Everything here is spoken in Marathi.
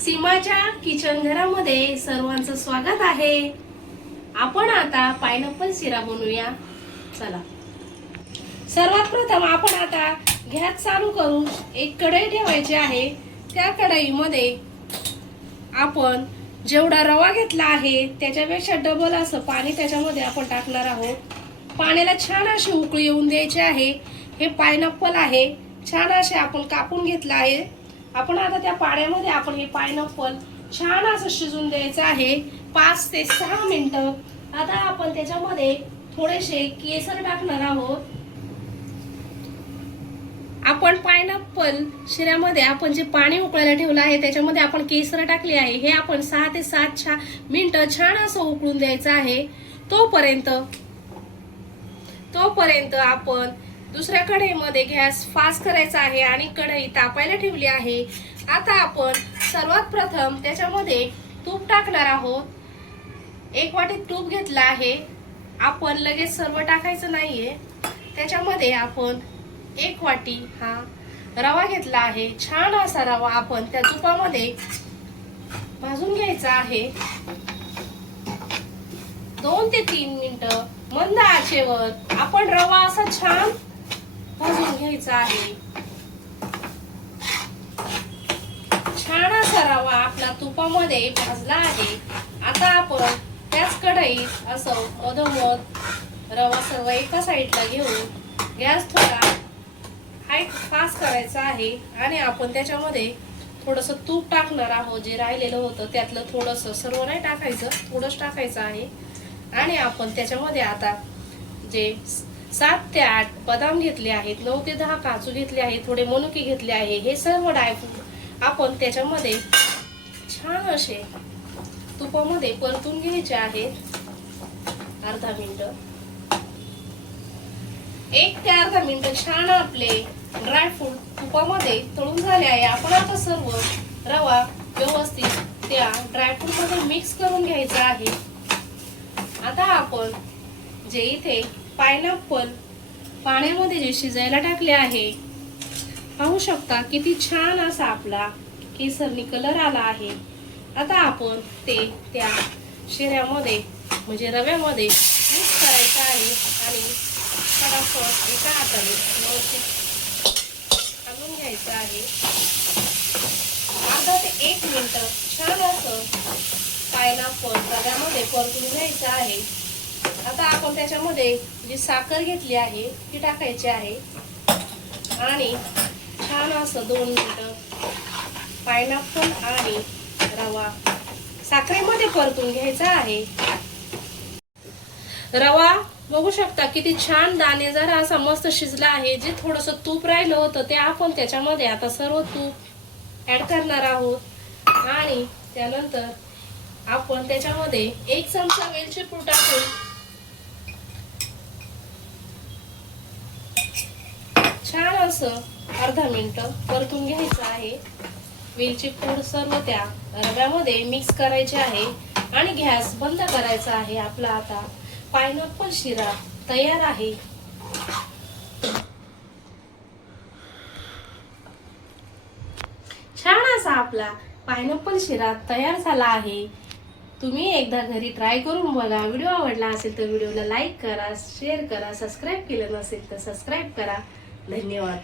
सीमाच्या किचन घरामध्ये सर्वांचं स्वागत आहे। आपण आता पायनॅपल शिरा बनवूया। चला, सर्वात प्रथम आपण आता गॅस चालू करून एक कढई ठेवायची आहे। त्या कढईमध्ये आपण जेवढा रवा घेतला आहे त्याच्यापेक्षा डबल असं पाणी त्याच्यामध्ये आपण टाकणार आहोत। पाण्याला छान अशी उकळी येऊन द्यायची आहे। हे पायनॅपल आहे, छान असे आपण कापून घेतला आहे। आपण आता त्या पाण्यामध्ये आपण हे पायनॅपल छान असं शिजून द्यायचं आहे 5 ते 6 मिनिटं। आता आपण त्याच्यामध्ये थोडेसे केसर टाकणार आहोत। आपण पायनॅपल शिऱ्यामध्ये आपण जे पाणी उकळायला ठेवलं आहे त्याच्यामध्ये आपण केसर टाकले आहे। हे आपण 6 ते 7 मिनिटं छान असं उकळून द्यायचं आहे। तोपर्यंत आपण दुसऱ्या कढईमध्ये गॅस फास्ट करायचा आहे आणि कढई तापायला ठेवली आहे। आता आपण सर्वात प्रथम त्याच्यामध्ये तूप टाकणार आहोत। 1 वाटी तूप घेतला आहे। आपण लगेच सर्व टाकायचं नाहीये। त्याच्यामध्ये आपण 1 वाटी हा रवा घेतला आहे। छान असा रवा आपण त्या तुपामध्ये भाजून घ्यायचा आहे। 2 ते 3 मिनिटं मंद आचेवर आपण रवा असा छान भाजून घ्यायचा आहे। छान असा रवा आपला तुपामध्ये भाजला आहे। आता आपण त्याच कढईत असं मधोमध रवा सर्व एका साईडला घेऊन गॅस थोडा हाय फास्ट करायचा आहे आणि आपण त्याच्यामध्ये थोडंसं तूप टाकणार आहोत। जे राहिलेलं होतं त्यातलं थोडंसं, सर्व नाही टाकायचं, थोडंच टाकायचं आहे। आणि आपण त्याच्यामध्ये आता जे 7 ते 8 बदाम घेतले आहेत, 9 ते 10 काजू घेतले आहेत, थोडे मनुके घेतले आहे। हे सर्व ड्रायफ्रूट आपण त्याच्यामध्ये छान असे तुपामध्ये परतून घ्यायचे आहेत अर्धा मिनिट। 1 ते अर्धा मिनिट छान आपले ड्रायफ्रूट तुपामध्ये तळून झाले आहे। आपण आता सर्व रवा व्यवस्थित त्या ड्रायफ्रूट मध्ये मिक्स करून घ्यायचा आहे। आता आपण जे इथे पायनॅपल पाण्यामध्ये जे शिजायला टाकले आहे, पाहू शकता किती छान असा आपला केसरी कलर आला आहे। आता आपण ते त्या शिऱ्यामध्ये म्हणजे रव्यामध्ये मिक्स करायचं आहे आणि फटाफट एका हाताने व्यवस्थित घालून घ्यायचं आहे। अर्धा ते 1 मिनिट छान असं पायनॅपल रव्यामध्ये परतून घ्यायचं आहे। आता आपण त्याच्यामध्ये जी साखर घेतली आहे ती टाकायची आहे आणि छान असं 2 मिनिटं पायनॅपल आणि रवा साखरेमध्ये परतून घ्यायचा आहे। रवा बघू शकता किती छान दाणेदार असा मस्त शिजला आहे। जे थोडंसं तूप राहिलं होतं ते आपण त्याच्यामध्ये आता सर्व तूप ऍड करणार आहोत आणि त्यानंतर आपण त्याच्यामध्ये 1 चमचा वेलची पूड टाकून छान असं अर्धा मिनिट परतून घ्यायचं आहे। वेलची पूड सर्व त्या रव्यामध्ये मिक्स करायची आहे आणि गॅस बंद करायचा आहे। आपला आता पायनॅपल शिरा तयार आहे। छान असा आपला पायनॅपल शिरा तयार झाला आहे। तुम्ही एकदा घरी ट्राय करून बघा। व्हिडिओ आवडला असेल तर व्हिडिओला लाईक करा, शेअर करा, सबस्क्राईब केलं नसेल तर सबस्क्राईब करा। धन्यवाद।